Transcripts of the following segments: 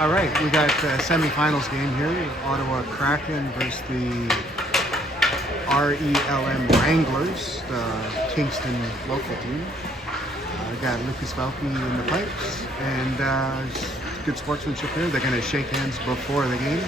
All right, we got a semifinals game here. Ottawa Kraken versus the RELM Wranglers, the Kingston local team. Got Lucas Valky in the pipes, and good sportsmanship here. They're going to shake hands before the game.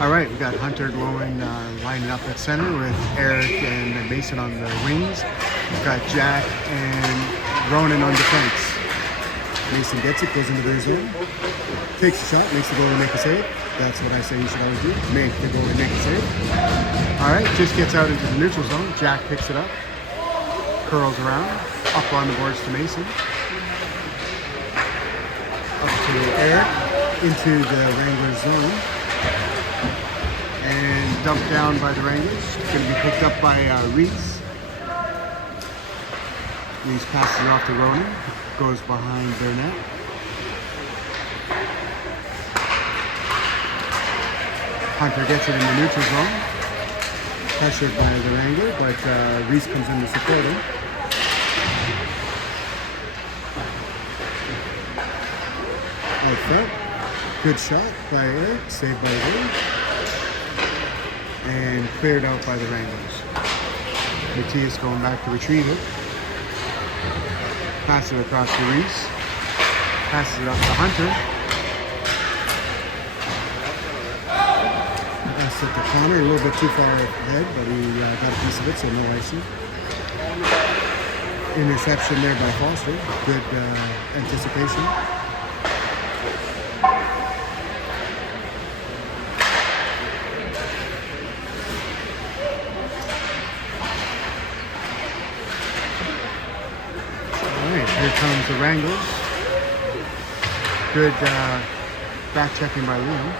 All right, we got Hunter Glowing lining up at center with Eric and Mason on the wings. We've got Jack and Ronan on defense. Mason gets it, goes into their zone, takes a shot, makes the goalie make a save. That's what I say you should always do, make the goalie make a save. All right, just gets out into the neutral zone. Jack picks it up, curls around, up on the boards to Mason. Up to Eric, into the Wranglers zone. And dumped down by the Wranglers. It's going to be picked up by Reese. Reese passes it off to Ronan. Goes behind their net. Hunter gets it in the neutral zone. Pressured by the Wrangler, but Reese comes in to support him. Out front. Good shot by Eric. Saved by Eric. And cleared out by the Wranglers. Matthias going back to retrieve it. Passes it across to Reese. Passes it up to Hunter. Pass it to Connor, a little bit too far ahead, but he got a piece of it, so no icing. Interception there by Foster. Good anticipation. Here comes the Wranglers. Good back checking by Liam.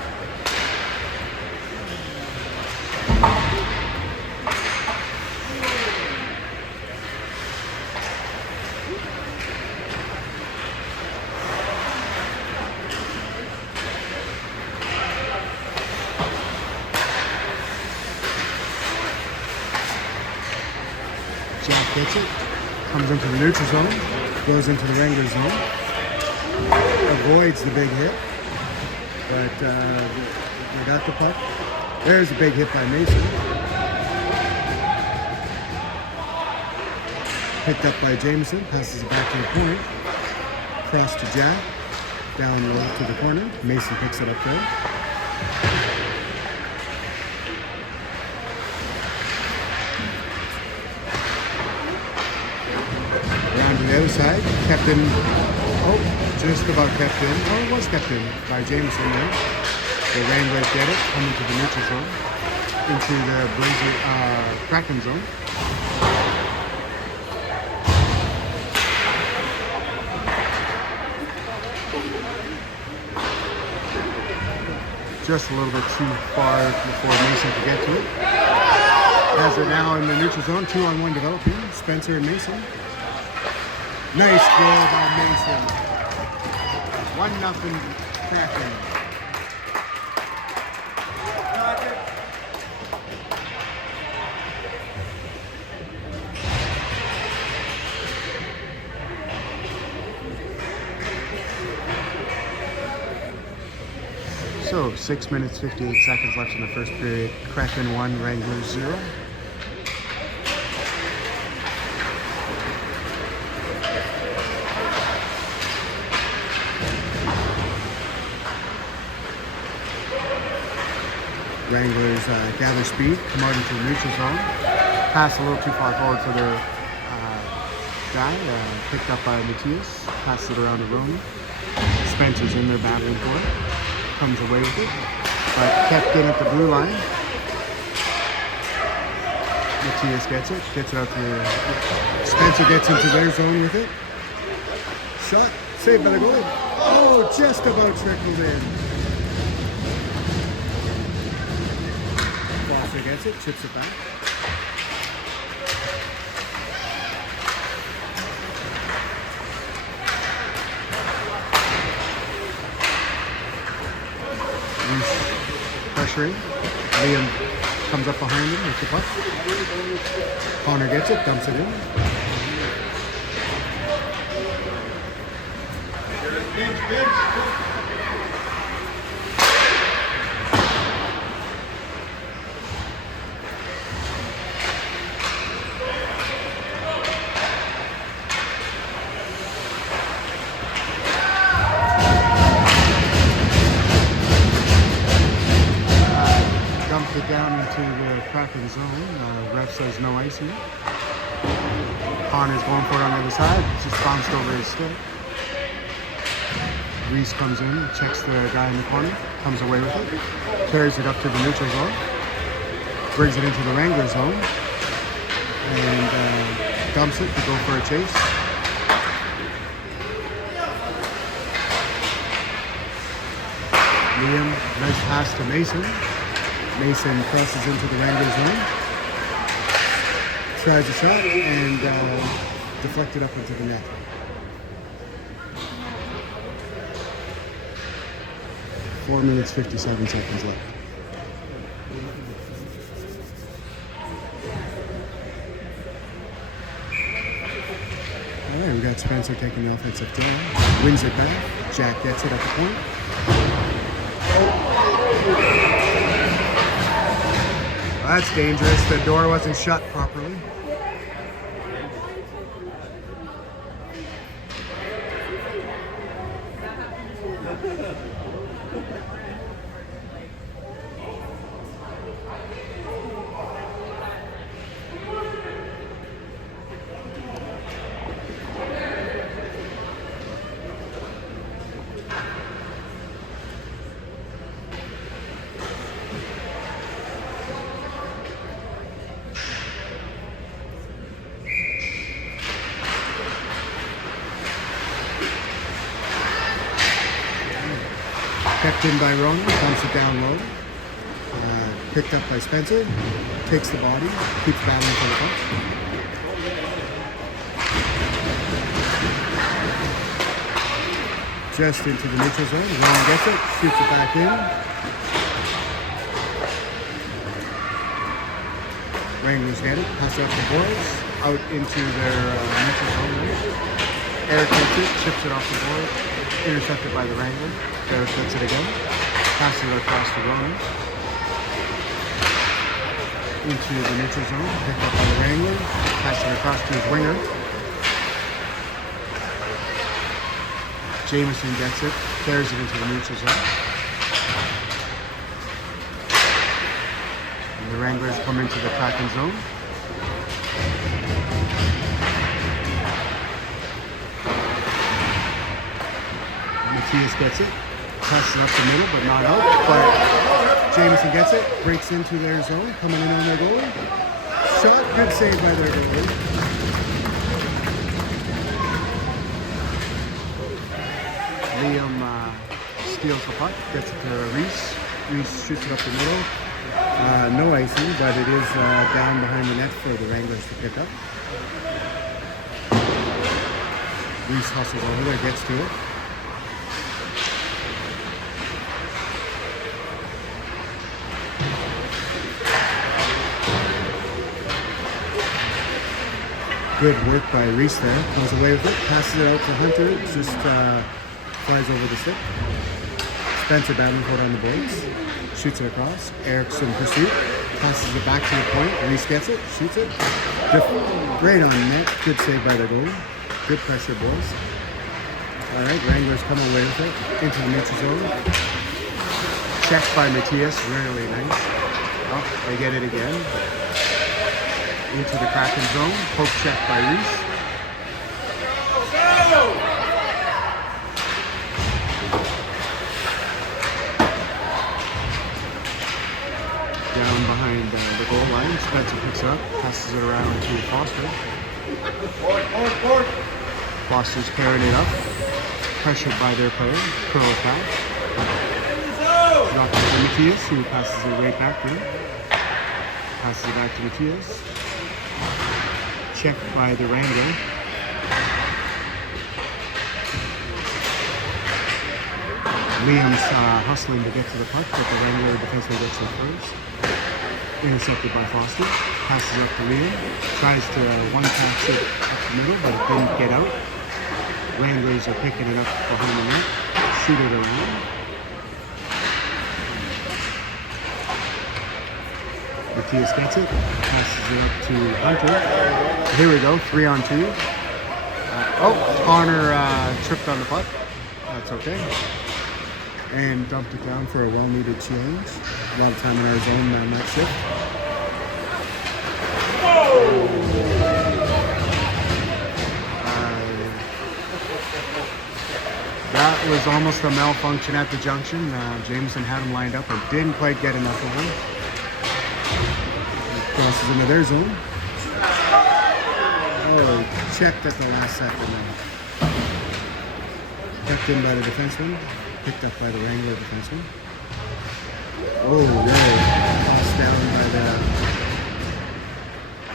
Jack gets it. Comes into the neutral zone. Goes into the Wranglers zone, avoids the big hit, but they got the puck. There's a big hit by Mason. Picked up by Jameson, passes it back to the point. Cross to Jack, down low to the corner. Mason picks it up there. To the other side, kept in, just about kept in. Oh, it was kept in by Jameson there. The Wranglers get it, come into the neutral zone, into the Kraken zone. Just a little bit too far before Mason could get to it. Has it now in the neutral zone, 2-on-1 developing, Spencer and Mason. Nice goal by Mason. 1-0 Kraken. So 6 minutes 58 seconds left in the first period. Kraken 1, Wranglers 0. Wranglers gather speed, come out into the neutral zone. Pass a little too far forward for their guy, picked up by Matthias. Passes it around to Roman. Spencer's in there battling for it. Comes away with it, but kept in at the blue line. Matthias gets it out to Spencer, gets into their zone with it. Shot, saved by the goalie. Oh, just about trickled in. Foster gets it, chips it back. Pressuring. Liam comes up behind him with the puck. Connor gets it, dumps it in. Dumps it down into the Kraken zone. Ref says no icing. Connor's going for it on the other side. It's just bounced over his stick. Reese comes in, checks the guy in the corner, comes away with it, carries it up to the neutral zone, brings it into the Wrangler zone, and dumps it to go for a chase. Liam, nice pass to Mason. Mason crosses into the Wrangler zone, tries a shot, and deflected up into the net. Four minutes, 57 seconds left. All right, we got Spencer taking the offensive down. Wins it back. Jack gets it at the point. Well, that's dangerous. The door wasn't shut properly. Kept in by Ronan, dumps it down low. Picked up by Spencer, takes the body, keeps battling for the puck. Just into the neutral zone, Ronan gets it, shoots it back in. Wranglers get it, pass it up the boards, out into their neutral zone. Right? Eric gets it, chips it off the board, intercepted by the Wrangler. Eric gets it again, passes it across the Ronan. Into the neutral zone, picked up by the Wrangler, passes it across to his winger. Jameson gets it, carries it into the neutral zone. And the Wranglers come into the Kraken zone. Matthias gets it, passes it up the middle, but not out. But Jameson gets it, breaks into their zone, coming in on their goalie. Shot, good save by their goalie. Liam steals the puck, gets it to Reese. Reese shoots it up the middle. No icing, but it is down behind the net for the Wranglers to pick up. Reese hustles over there, gets to it. Good work by Reese there. Goes away with it, passes it out to Hunter. It just flies over the stick. Spencer battling for it on the brakes. Shoots it across. Eric's in pursuit. Passes it back to the point. Reese gets it. Shoots it. Great on net. Good save by the goalie. Good pressure, boys. All right, Wranglers come away with it. Into the neutral zone. Checked by Matthias. Really nice. Oh, they get it again. Into the Kraken zone. Poke check by Reese. Down behind the goal line. Spencer picks it up, passes it around to Foster. Foster's carrying it up. Pressured by their player. Curl it back. Knocked it to Matthias, who passes it right back to him. Passes it back to Matthias. Checked by the Wrangler. Liam's hustling to get to the puck, but the Wrangler defenseman gets it first. Intercepted by Foster. Passes up to Liam. Tries to one-pass it up the middle, but it didn't get out. Wranglers are picking it up behind the net. Shoot it around. Matthias gets it. Passes it up to Hunter. Here we go. 3-on-2. Connor tripped on the puck. That's okay. And dumped it down for a well-needed change. A lot of time in our zone on that shift. That was almost a malfunction at the junction. Jameson had him lined up, but didn't quite get enough of him. Crosses into their zone. Oh, checked at the last second now. Kept in by the defenseman. Picked up by the Wrangler defenseman. Oh, no. Lost down by the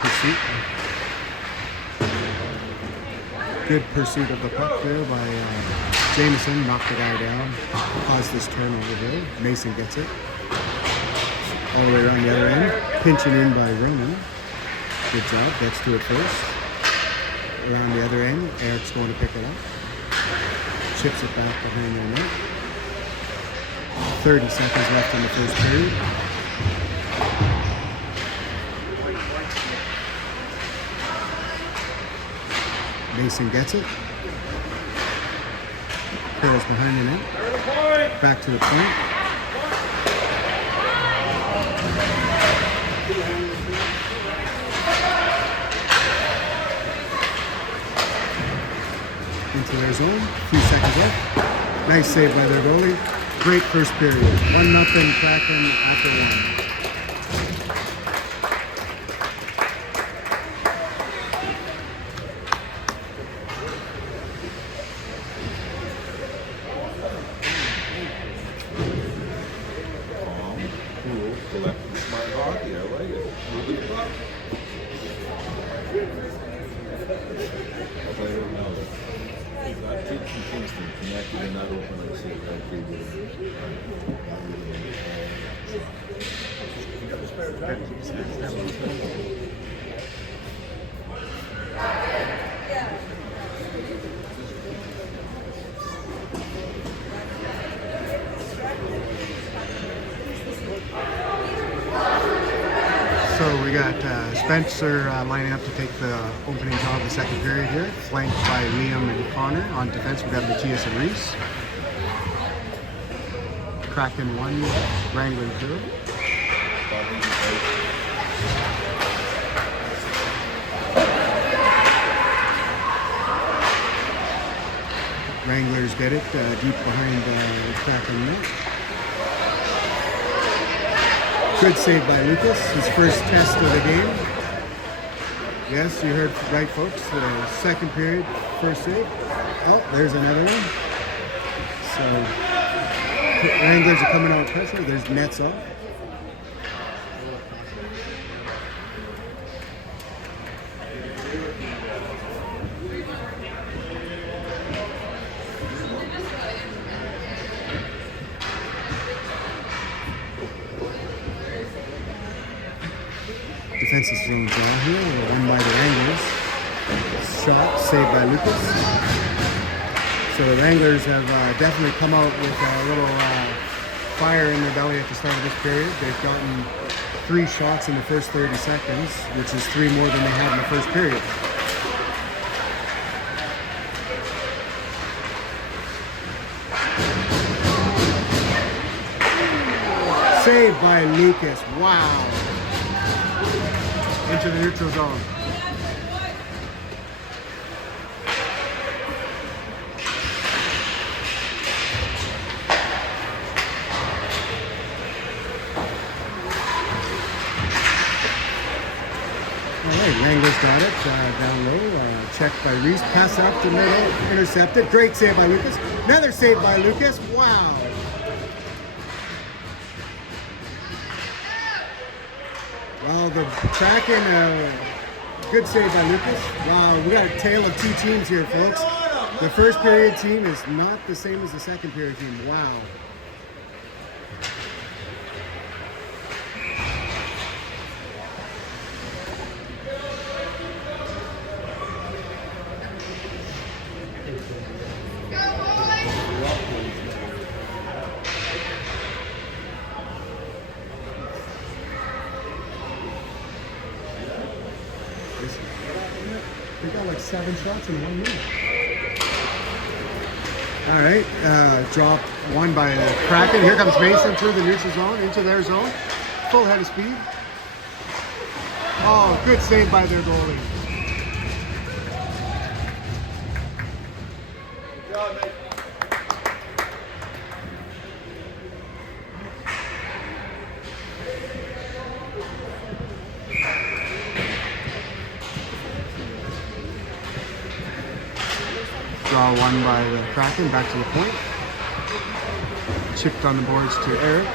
pursuit. Good pursuit of the puck there by Jameson. Knocked the guy down. Caused this turnover here. Mason gets it. All the way around the other end. Pinching in by Ronan. Good job. Gets to it first. Around the other end. Eric's going to pick it up. Chips it back behind their net. 30 seconds left in the first period. Mason gets it. Curls behind the net. Back to the point. Into their zone. A few seconds left. Nice save by their goalie. Great first period. 1-0 Kraken after one. Kingston connected and not open, let's see if that So we got Spencer lining up to take the opening draw of the second period here, flanked by Liam and Connor. On defense, we got Matthias and Reese. Kraken 1, Wranglers 0. Wranglers get it deep behind Kraken net. Good save by Lucas, his first test of the game. Yes, you heard right, folks. The second period, first save. Oh, there's another one. So, Wranglers are coming out with pressure. There's nets off. Defensive zone draw here, won by the Wranglers. Shot saved by Lucas. So the Wranglers have definitely come out with a little fire in their belly at the start of this period. They've gotten 3 shots in the first 30 seconds, which is 3 more than they had in the first period. Saved by Lucas. Wow. Into the neutral zone. Alright, Wranglers got it down low. Checked by Reese. Pass it up to middle. Intercepted. Great save by Lucas. Another save by Lucas. Wow. Well, the Kraken, good save by Lucas. Wow, we got a tale of two teams here, folks. The first period team is not the same as the second period team. Wow. They got like 7 shots in 1 minute. All right, drop one by the Kraken. Here comes Mason through the neutral zone, into their zone. Full head of speed. Oh, good save by their goalie. Good job, mate. Draw one by the Kraken, back to the point. Chipped on the boards to Eric.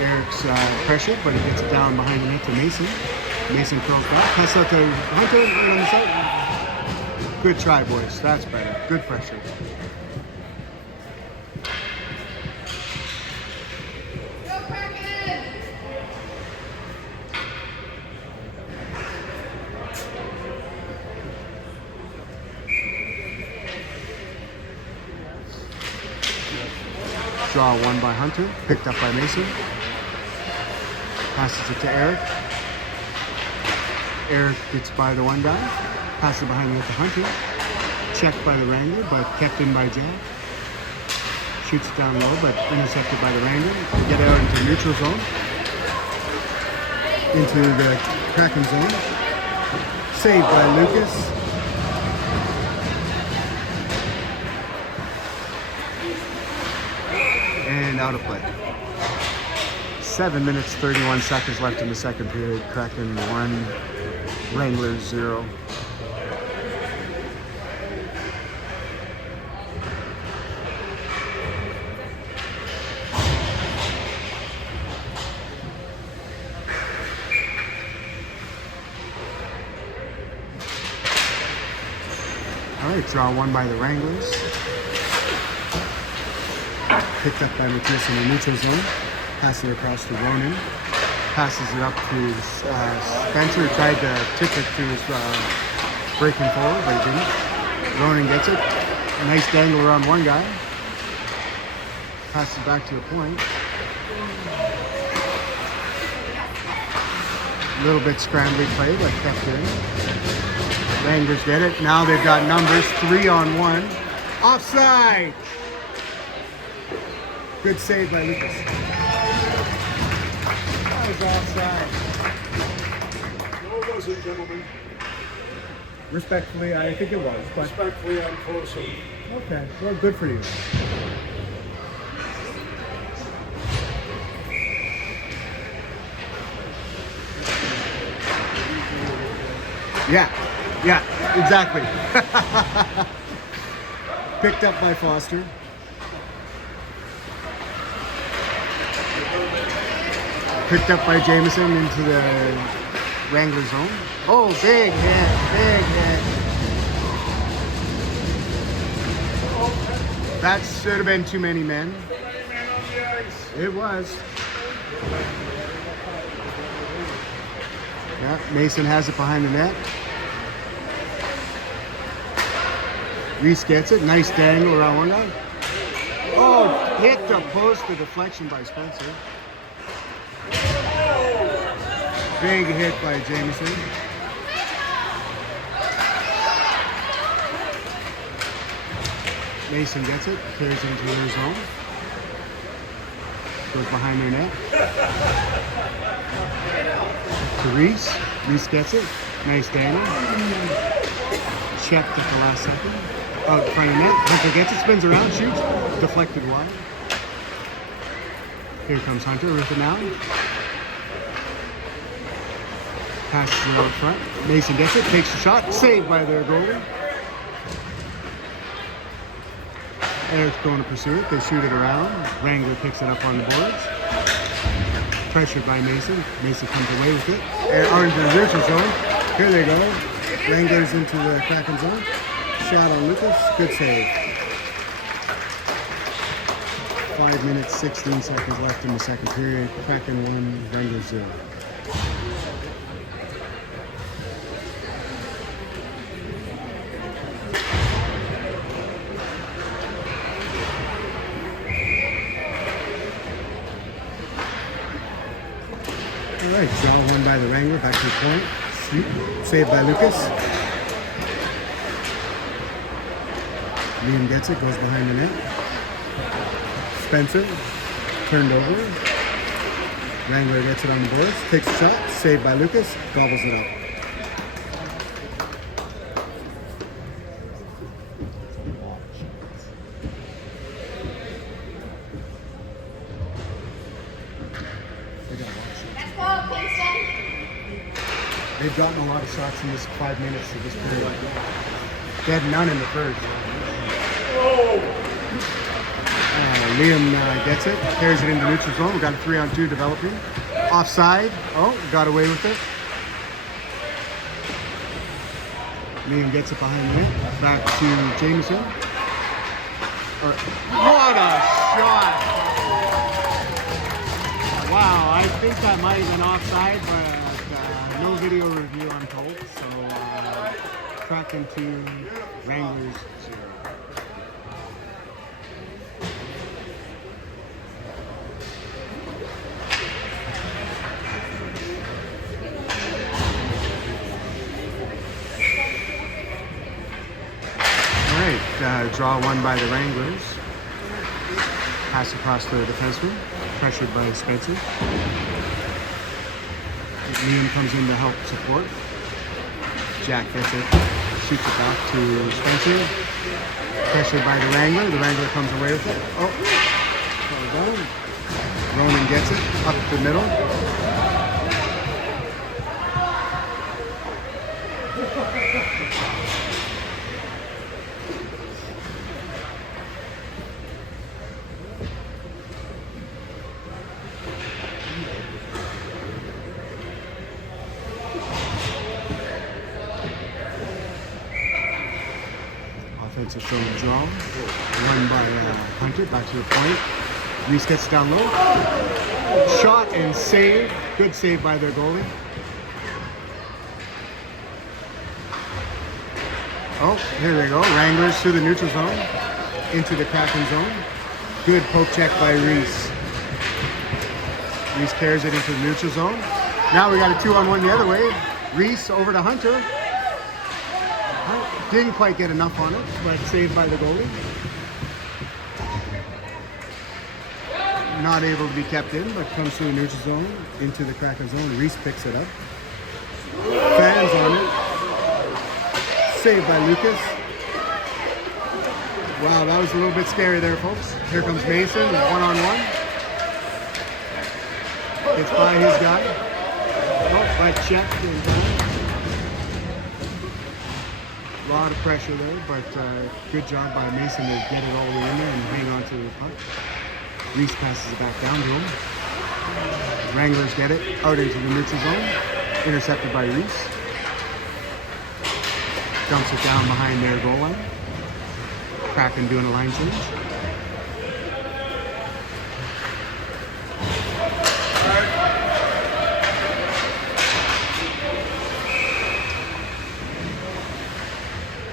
Eric's pressured, but he gets it down behind the net to Mason. Mason curls back, pass out to Hunter right on the side. Good try, boys. That's better. Good pressure. Draw one by Hunter, picked up by Mason. Passes it to Eric. Eric gets by the one guy. Passes it behind the net to Hunter. Checked by the Wrangler, but kept in by Jack. Shoots it down low, but intercepted by the Wrangler. They get out into the neutral zone. Into the Kraken zone. Saved by Lucas. And out of play. 7 minutes, 31 seconds left in the second period. Kraken 1, Wranglers 0. All right, draw one by the Wranglers. Picked up by Matthias in the neutral zone. Passes it across to Ronan. Passes it up to Spencer. Tried to tip it to his breaking forward, but he didn't. Ronan gets it. Nice dangle around one guy. Passes it back to the point. A little bit scrambly play, but kept in. Wranglers get it. Now they've got numbers 3-on-1. Offside! Good save by Lucas. That was offside. No, it wasn't, gentlemen. Respectfully, I think it was. But Respectfully, I'm closer. okay, well, good for you. Yeah, exactly. Picked up by Foster. Picked up by Jameson into the Wrangler zone. Oh, big hit, big hit. That should have been too many men. It was. Yeah, Mason has it behind the net. Reese gets it. Nice dangle around one guy. Oh, hit the post. The deflection by Spencer. Big hit by Jameson. Mason gets it. Carries it into their zone. goes behind their net. To Reese. Reese gets it. Nice Daniel. Checked at the last second. Out in front of net. Hunter gets it, spins around, shoots. Deflected wide. Here comes Hunter with it now. Passes it out front. Mason gets it, takes the shot. Saved by their goalie. Eric's going to pursue it. They shoot it around. Wrangler picks it up on the boards. Pressured by Mason. Mason comes away with it. Orange in the neutral zone. Here they go. Wranglers into the Kraken zone. Shot on Lucas. Good save. 5 minutes, 16 seconds left in the second period. Kraken 1, Wranglers 0. All right, draw one by the Wrangler, back to the point. Shoot, saved by Lucas. Liam gets it, goes behind the net. Spencer, turned over. Wrangler gets it on the boards, takes a shot, saved by Lucas, gobbles it up. Let's go, Kingston. They've gotten a lot of shots in this 5 minutes of this period. They had none in the first. Liam gets it, carries it into neutral zone. We've got a 3-on-2 developing. Offside. Oh, got away with it. Liam gets it behind the net. Back to Jameson. What a shot! Wow, I think that might have been offside, but no video review, I'm told. So, Kraken 2, Wranglers 0. Draw one by the Wranglers. Pass across to the defenseman. Pressured by Spencer. Liam comes in to help support. Jack gets it. Shoots it back to Spencer. Pressured by the Wrangler. The Wrangler comes away with it. Oh. Down. Ronan gets it. Up the middle. Offensive from the draw. Run by Hunter, back to the point. Reese gets down low. Shot and save. Good save by their goalie. Oh, here they go. Wranglers through the neutral zone. Into the Kraken zone. Good poke check by Reese. Reese carries it into the neutral zone. Now we got a 2-on-1 the other way. Reese over to Hunter. Didn't quite get enough on it, but saved by the goalie. Not able to be kept in, but comes through the neutral zone, into the Kraken zone. Reese picks it up. Fans on it. Saved by Lucas. Wow, that was a little bit scary there, folks. Here comes Mason, one-on-one. Gets by his guy. Oh, by checked in time. A lot of pressure there, but good job by Mason to get it all the way in there and hang on to the puck. Reese passes it back down to him. Wranglers get it out into the neutral zone. Intercepted by Reese. Dumps it down behind their goal line. Kraken doing a line change.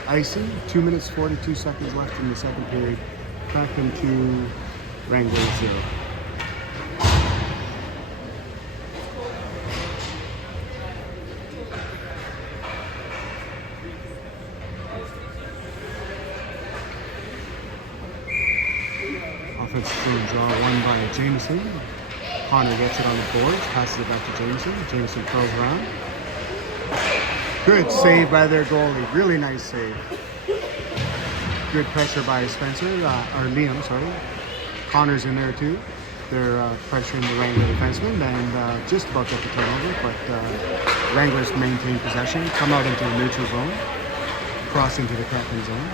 Icing, 2 minutes 42 seconds left in the second period. Kraken 2, Wranglers 0. Draw one by Jameson. Connor gets it on the boards, passes it back to Jameson. Jameson throws around. Good save by their goalie. Really nice save. Good pressure by Spencer, or Liam, sorry. Connor's in there too. They're pressuring the Wrangler defenseman and just about get the turnover, but Wranglers maintain possession, come out into the neutral zone, cross into the Kraken zone.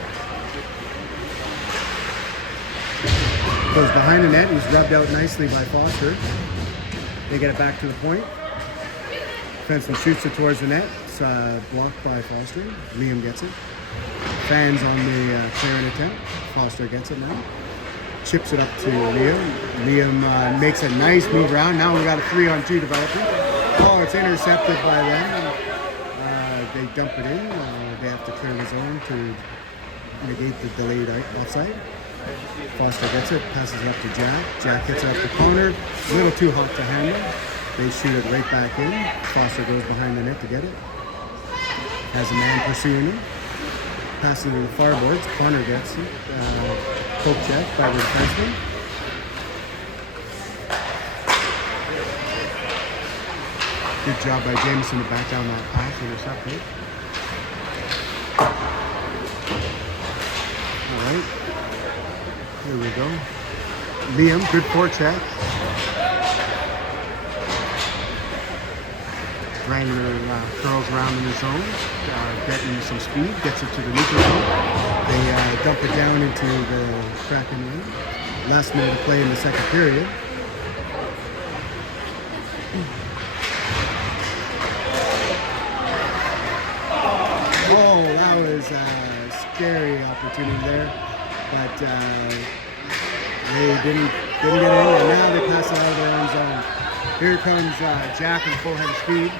Goes behind the net, he's rubbed out nicely by Foster. They get it back to the point. Defenseman shoots it towards the net. It's blocked by Foster. Liam gets it. Fans on the clearing attempt. Foster gets it now. Chips it up to Liam. Liam makes a nice move around. Now we got a 3-on-2 developing. Oh, it's intercepted by them. They dump it in. They have to clear the zone to negate the delayed offside. Foster gets it, passes it up to Jack. Jack gets it up the corner. A little too hot to handle. They shoot it right back in. Foster goes behind the net to get it. Has a man pursuing him. Passes it to the far boards. Connor gets it. Poke check by the defenseman. Good job by Jameson to back down that pass. Intercept it. Alright. Here we go. Liam, good forecheck. Wrangler curls around in the zone, getting some speed, gets it to the neutral zone. They dump it down into the Kraken lane. Last minute of play in the second period. Oh, that was a scary opportunity there, but they didn't get in, and now they pass it out of their own zone. Here comes Jack in full head of speed.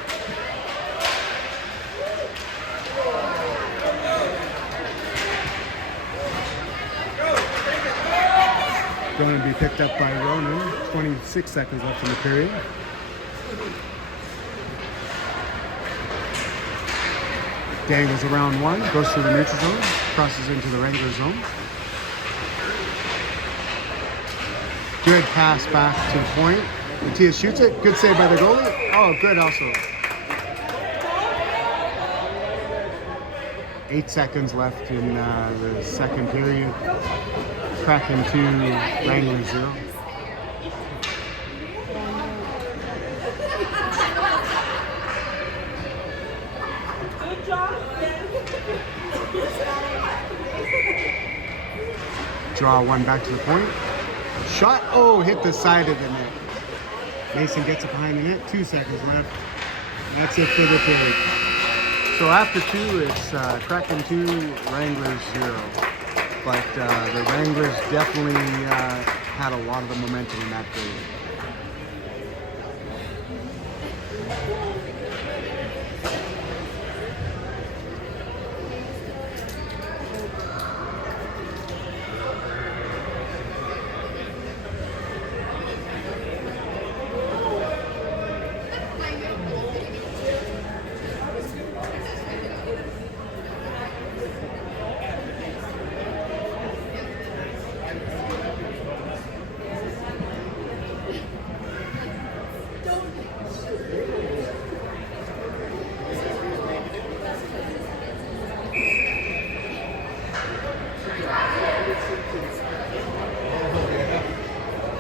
Going to be picked up by Ronan. 26 seconds left in the period. Dangles around one, goes through the neutral zone, crosses into the Wrangler zone. Good pass back to the point. Matthias shoots it. Good save by the goalie. Oh, good also. 8 seconds left in the second period. Kraken 2, Wranglers 0. Good job. Draw one back to the point. Shot. Oh, hit the side of the net. Mason gets it behind the net. 2 seconds left. That's it for the period. So after 2, it's Kraken 2, Wranglers 0. But the Wranglers definitely had a lot of the momentum in that period.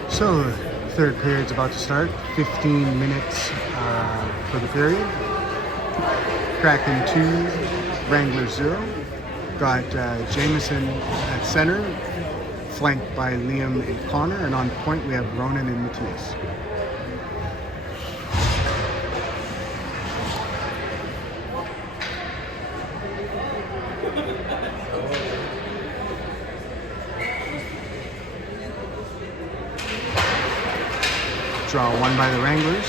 So, third period's about to start. 15 minutes for the period. Kraken 2, Wranglers 0. Got Jameson at center, flanked by Liam and Connor, and on point we have Ronan and Matthias. Draw one by the Wranglers.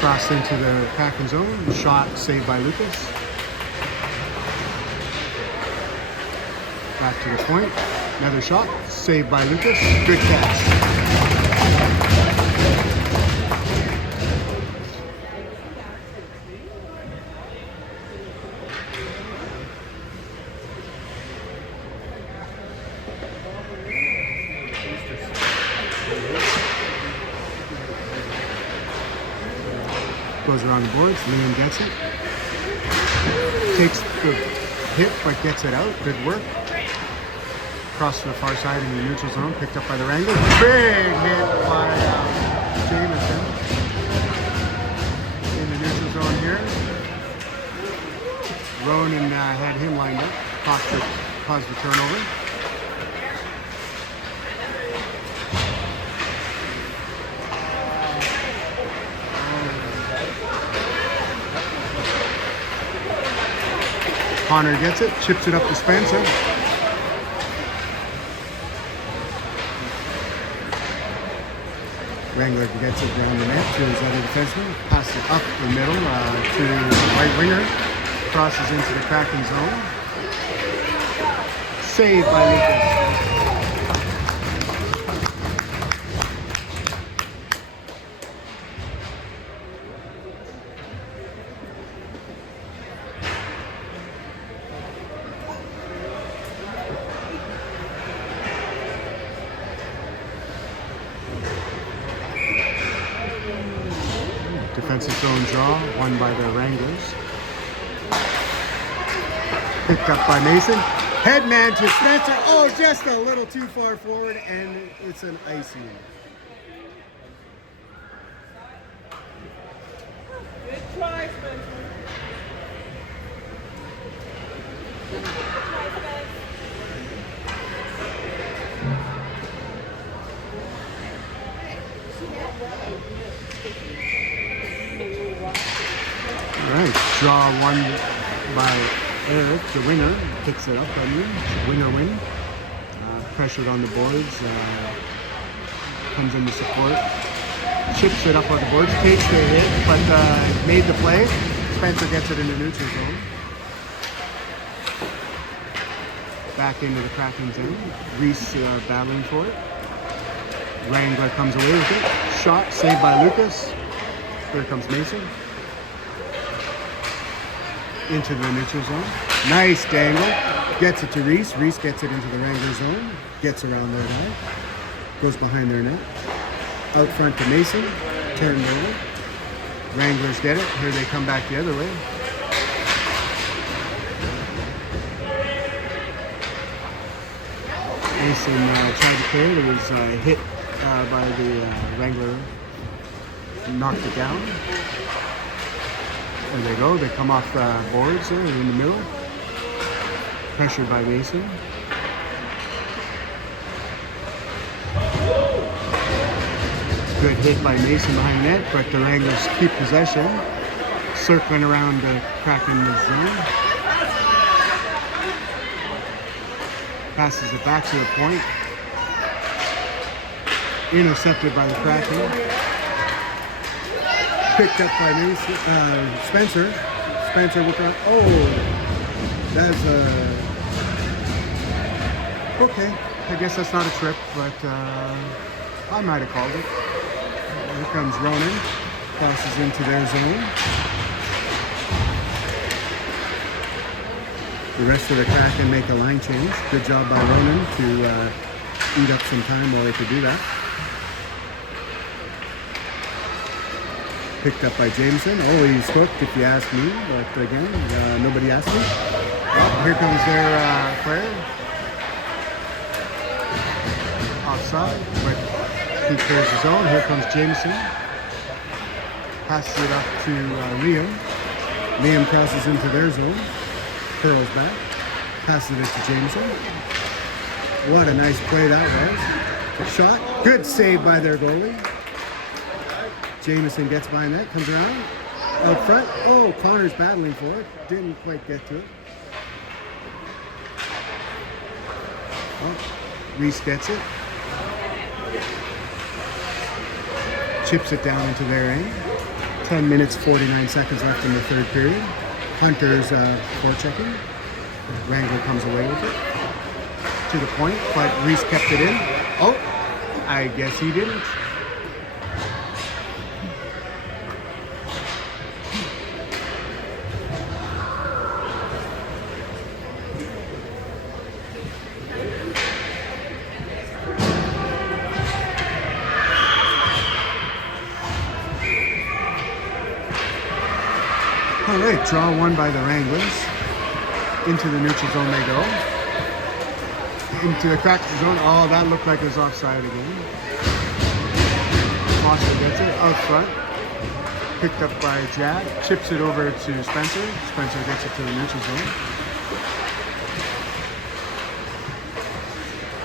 Crossed into the Kraken zone. Shot saved by Lucas. Back to the point. Another shot saved by Lucas. Good catch. Goes around the boards. Liam gets it. Takes the hit, but gets it out. Good work. Across to the far side in the neutral zone. Picked up by the Wranglers. Big hit by Jameson. In the neutral zone here. Ronan had him lined up. Caused the turnover. Connor gets it, chips it up to Spencer. Wrangler gets it down the net to his other defenseman. Passes it up the middle to the right winger. Crosses into the Kraken zone. Saved by Lucas. Defensive zone draw, won by the Wranglers. Picked up by Mason. Headman to Spencer. Oh, just a little too far forward, and it's an icing. Good try, Spencer. All right, draw one by Eric, the winner. Picks it up, winner win. Pressured on the boards. Comes in to support. Chips it up on the boards. Takes the hit, but made the play. Spencer gets it in the neutral zone. Back into the Kraken zone. Reese battling for it. Wrangler comes away with it. Shot saved by Lucas. Here comes Mason. Into the neutral zone. Nice dangle. Gets it to Reese. Reese gets it into the Wrangler zone. Gets around their guy. Goes behind their net. Out front to Mason. Turned over. Wranglers get it. Here they come back the other way. Mason tried to clear it. It was hit by the Wrangler. Knocked it down. There they go. They come off the boards there in the middle. Pressured by Mason. Good hit by Mason behind net, but the Wranglers keep possession. Circling around the Kraken zone. Passes it back to the point. Intercepted by the Kraken. Picked up by Mason, Spencer. Spencer with that. Oh, that's okay. I guess that's not a trip, but I might have called it. Here comes Ronan. Crosses into their zone. The rest of the Kraken make a line change. Good job by Ronan to eat up some time while they could do that. Picked up by Jameson. Always hooked if you ask me, but again, nobody asked me. Well, here comes their player. Offside, but he clears his own. Here comes Jameson. Passes it up to Liam. Liam crosses into their zone. Curls back. Passes it to Jameson. What a nice play that was. Shot. Good save by their goalie. Jameson gets behind that, comes around, out front. Oh, Connor's battling for it. Didn't quite get to it. Oh, Reese gets it. Chips it down into their end. 10 minutes, 49 seconds left in the third period. Hunter's forechecking. Wrangler comes away with it. To the point, but Reese kept it in. Oh, I guess he didn't. All right, draw one by the Wranglers. Into the neutral zone they go. Into the Kraken zone. Oh, that looked like it was offside again. Foster gets it out front. Picked up by Jack. Chips it over to Spencer. Spencer gets it to the neutral zone.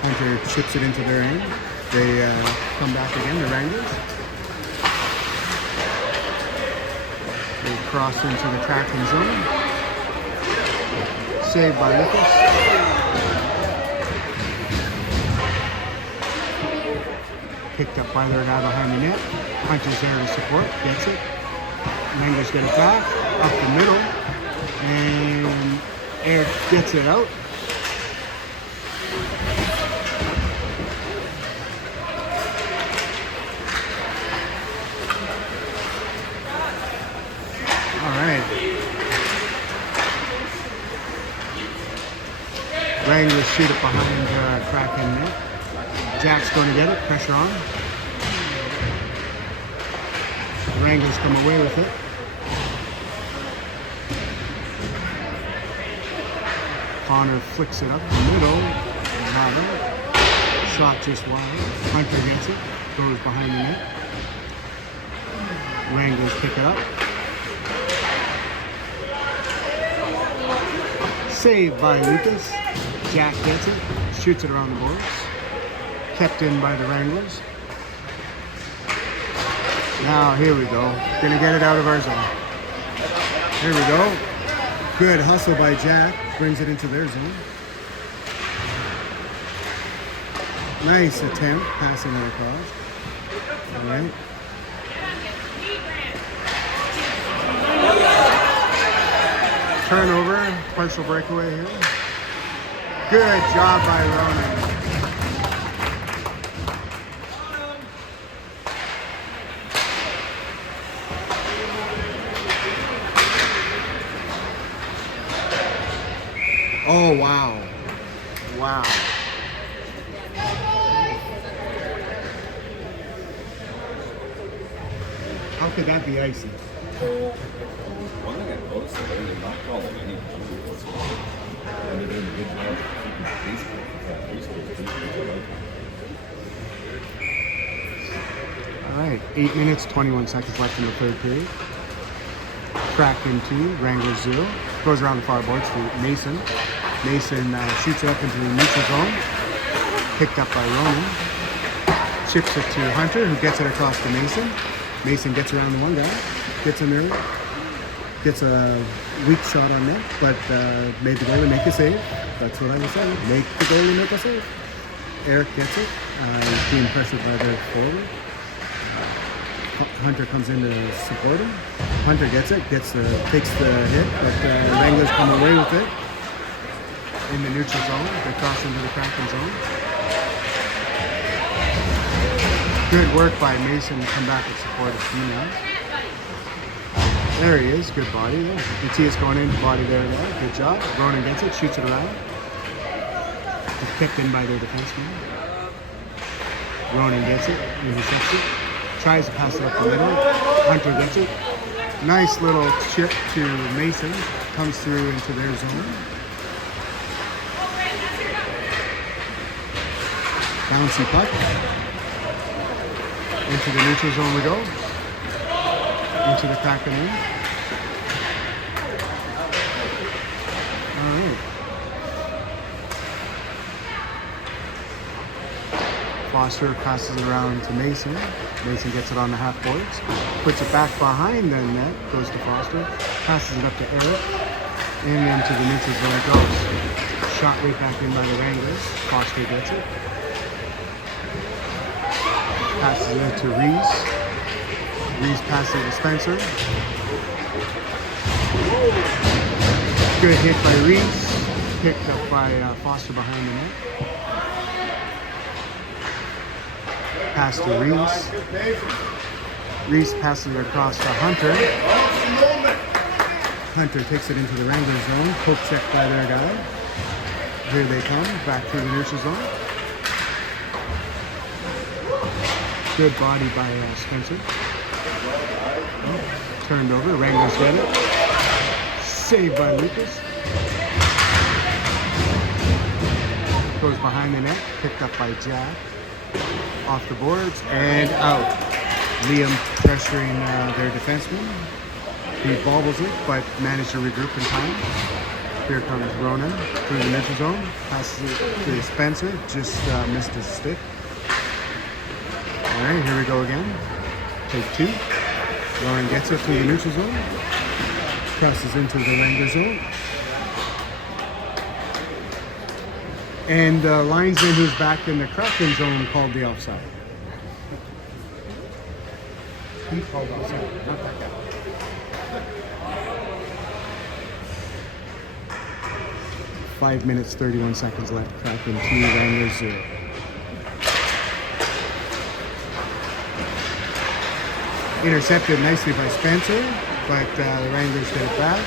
Hunter chips it into their end. They come back again, the Wranglers. They cross into the Kraken zone. Saved by Lucas. Picked up by their guy behind the net. Hunter's there to support, gets it. Wranglers get it back, up the middle. And Eric gets it out. Wranglers shoot it behind Kraken net. Jack's going to get it, pressure on. The Wranglers come away with it. Connor flicks it up the middle. Not out. Shot just wide. Hunter gets it, goes behind the net. Wranglers pick it up. Saved by Lucas. Jack gets it, shoots it around the boards. Kept in by the Wranglers. Now, here we go. Gonna get it out of our zone. Here we go. Good hustle by Jack. Brings it into their zone. Nice attempt, passing it across. All right. Turnover, partial breakaway here. Good job by Ronan. Oh, wow. Wow. How could that be icy? One thing I noticed is they're not calling any penalties. And they're doing a good job All right, 8 minutes, 21 seconds left in the third period. Kraken 2, Wranglers 0. Goes around the far boards to Mason. Mason shoots it up into the neutral zone. Picked up by Ronan. Chips it to Hunter, who gets it across to Mason. Mason gets around the one guy. Gets in there. Gets a weak shot on net, but made the goalie make a save. That's what I was saying. Make the goalie make a save. Eric gets it. He's being pressured by their forward. Hunter comes in to support him. Hunter gets it, takes the hit, but Wranglers come away with it in the neutral zone. They cross into the Kraken zone. Good work by Mason to come back and support his team now. There he is, good body there. Matthias going in, body there. Good job. Ronan gets it, shoots it around. It's picked in by their defenseman. Ronan gets it, intercepts it. Tries to pass it up the middle. Hunter gets it. Nice little chip to Mason. Comes through into their zone. Bouncy puck. Into the neutral zone we go. Into the Kraken in. All right. Foster passes it around to Mason. Mason gets it on the half boards. Puts it back behind the net. Goes to Foster. Passes it up to Eric. And into the neutral zone it goes. Shot right back in by the Wranglers. Foster gets it. Passes it to Reese. Reese passes it to Spencer. Good hit by Reese. Picked up by Foster behind the net. Pass to Reese. Reese passes it across to Hunter. Hunter takes it into the Wranglers zone. Poke check by their guy. Here they come, back through the neutral zone. Good body by Spencer. Turned over, Wranglers get it. Saved by Lucas. Goes behind the net, picked up by Jack. Off the boards and out. Liam pressuring their defenseman. He bobbles it, but managed to regroup in time. Here comes Ronan through the neutral zone. Passes it to Spencer, just missed his stick. All right, here we go again. Take two. Ronan gets it through the neutral zone. Crosses into the Wrangler zone. And the linesman who's back in the Kraken zone called the offside. He called offside, not that guy. Five minutes, 31 seconds left. Kraken 2, Wranglers 0. Intercepted nicely by Spencer, but the Wranglers get it back.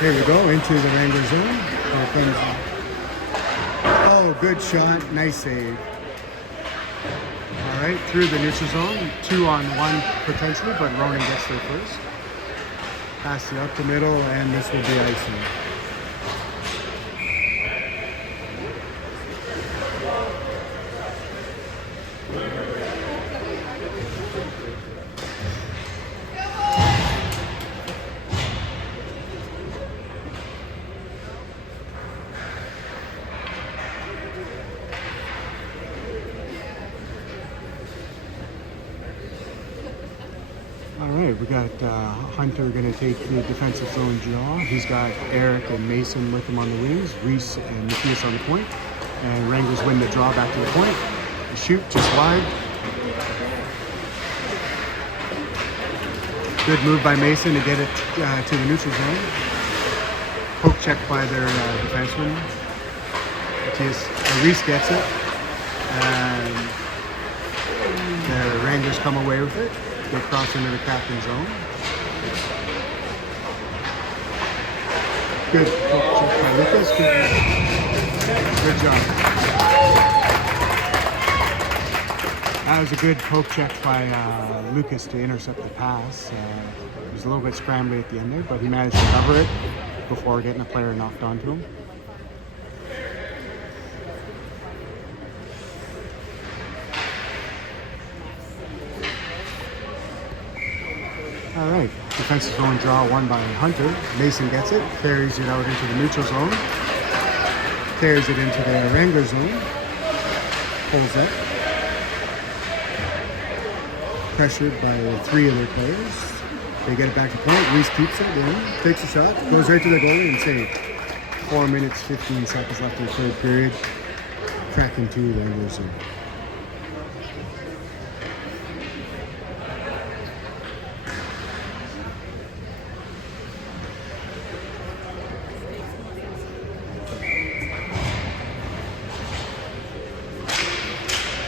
Here we go, into the Wrangler zone. Oh, good shot, nice save. All right, through the neutral zone, 2-on-1 potentially, but Ronan gets there first. Pass it up the middle, and this will be icing. All right, we got Hunter going to take the defensive zone draw. He's got Eric and Mason with him on the wings, Reese and Matthias on the point. And Wranglers win the draw back to the point. The shoot just wide. Good move by Mason to get it to the neutral zone. Poke check by their defenseman. Matthias, Reese gets it. And the Wranglers come away with it. They cross into the Kraken zone. Good poke check by Lucas. Good job. That was a good poke check by Lucas to intercept the pass. He was a little bit scrambly at the end there, but he managed to cover it before getting a player knocked onto him. All right, defensive zone draw won by Hunter. Mason gets it, carries it out into the neutral zone, carries it into the Wrangler zone, pulls it. Pressured by three of their players. They get it back to point. Reese keeps it in, takes a shot, goes right to the goalie and saved. 4 minutes, 15 seconds left in the third period. Kraken 2, Wrangler 0.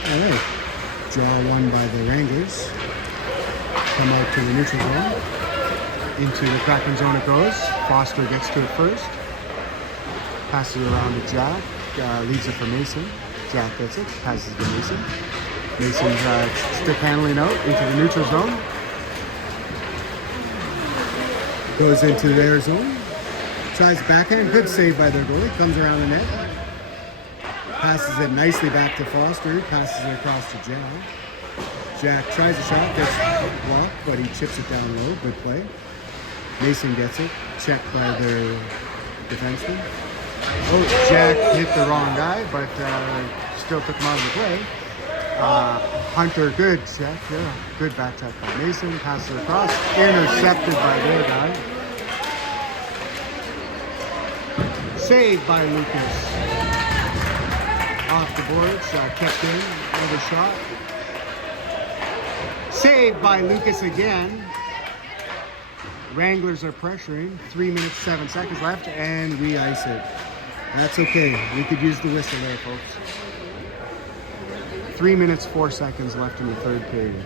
All right, draw won by the Wranglers. Come out to the neutral zone. Into the Kraken zone it goes. Foster gets to it first. Passes it around to Jack. Leaves it for Mason. Jack gets it. Passes it to Mason. Mason's stick handling out into the neutral zone. Goes into their zone. Tries backhand. Good save by their goalie. Comes around the net. Passes it nicely back to Foster. Passes it across to Jack. Jack tries a shot, gets blocked, but he chips it down low. Good play. Mason gets it. Checked by their defenseman. Oh, Jack hit the wrong guy, but still took him out of the play. Hunter, good check. Yeah, good back check by Mason. Passes it across. Intercepted by their guy. Saved by Lucas. Off the boards, kept in, another shot. Saved by Lucas again. Wranglers are pressuring. 3 minutes, 7 seconds left, and we ice it. That's okay. We could use the whistle there, folks. 3 minutes, 4 seconds left in the third period.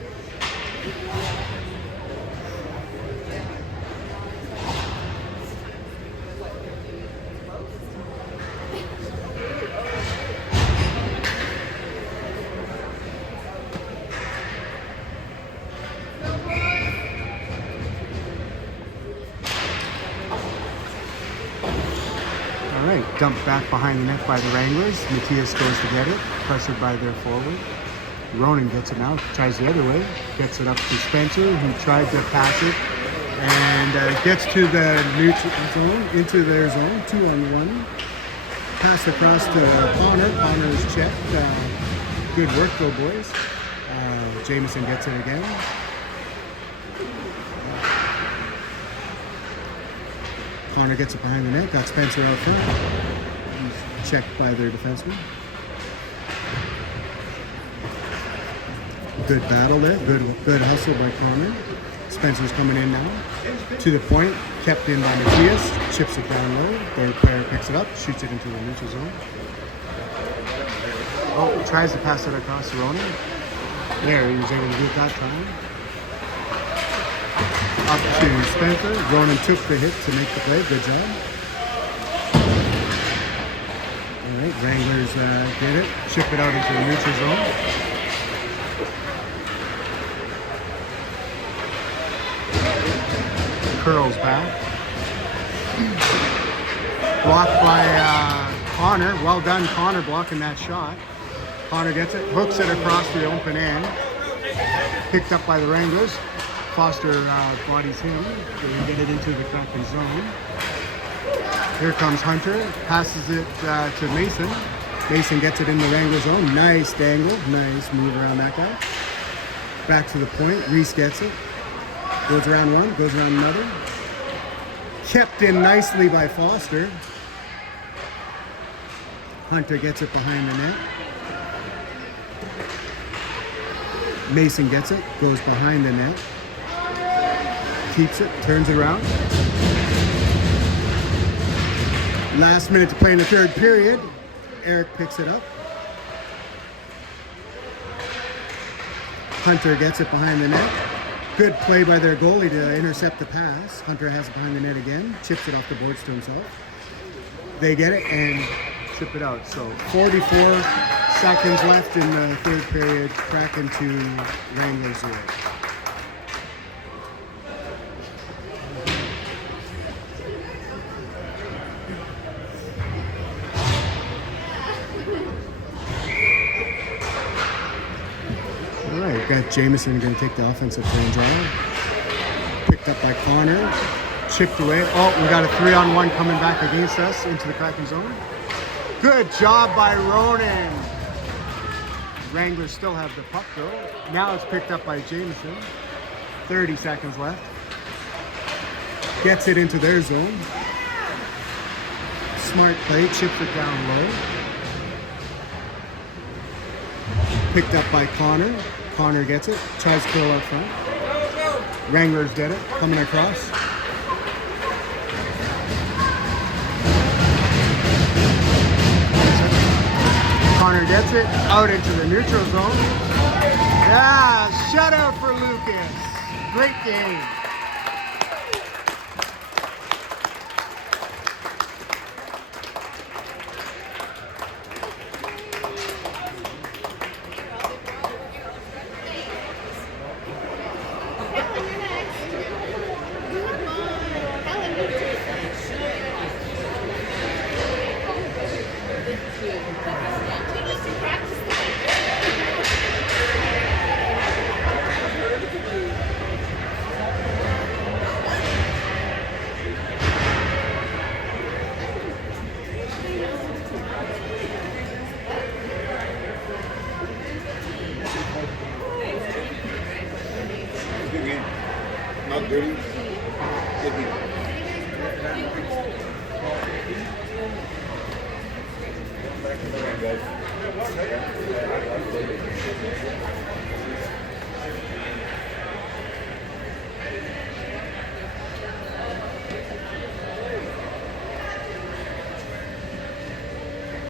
dumped back behind the net by the Wranglers. Matthias goes to get it, pressured by their forward. Ronan gets it now, tries the other way, gets it up to Spencer, who tried to pass it, and gets to the neutral zone, into their zone, 2-on-1. Pass across to Connor. Connor is checked. Good work though, boys. Jameson gets it again. Connor gets it behind the net, got Spencer out front. He's checked by their defenseman. Good battle there, good hustle by Connor. Spencer's coming in now. To the point, kept in by Matthias, chips it down low. Their player picks it up, shoots it into the neutral zone. Oh, tries to pass it across to Ronan. There, he was able to do it that time. Up to Spencer. Ronan took the hit to make the play. Good job. All right, Wranglers get it. Chip it out into the neutral zone. Curls back. Blocked by Connor. Well done, Connor, blocking that shot. Connor gets it, hooks it across the open end. Picked up by the Wranglers. Foster bodies him. They get it into the Kraken zone. Here comes Hunter. Passes it to Mason. Mason gets it in the Wrangler zone. Nice dangle. Nice move around that guy. Back to the point. Reese gets it. Goes around one. Goes around another. Kept in nicely by Foster. Hunter gets it behind the net. Mason gets it, goes behind the net, keeps it, turns it around. Last minute to play in the third period. Eric picks it up. Hunter gets it behind the net. Good play by their goalie to intercept the pass. Hunter has it behind the net again, chips it off the boards to himself. They get it and chip it out. So 44 seconds left in the third period. Kraken 2, Wranglers 0. All right, got Jameson going to take the offensive turn drive. Picked up by Connor. Chipped away. Oh, we got a 3-on-1 coming back against us into the Kraken zone. Good job by Ronan. Wranglers still have the puck though. Now it's picked up by Jameson. 30 seconds left. Gets it into their zone. Smart play, chips it down low. Picked up by Connor. Connor gets it, tries to curl out front. Wranglers get it, coming across. Connor gets it out into the neutral zone. Yeah, shutout for Lucas. Great game. Not dirty. Good game. Back to the guys.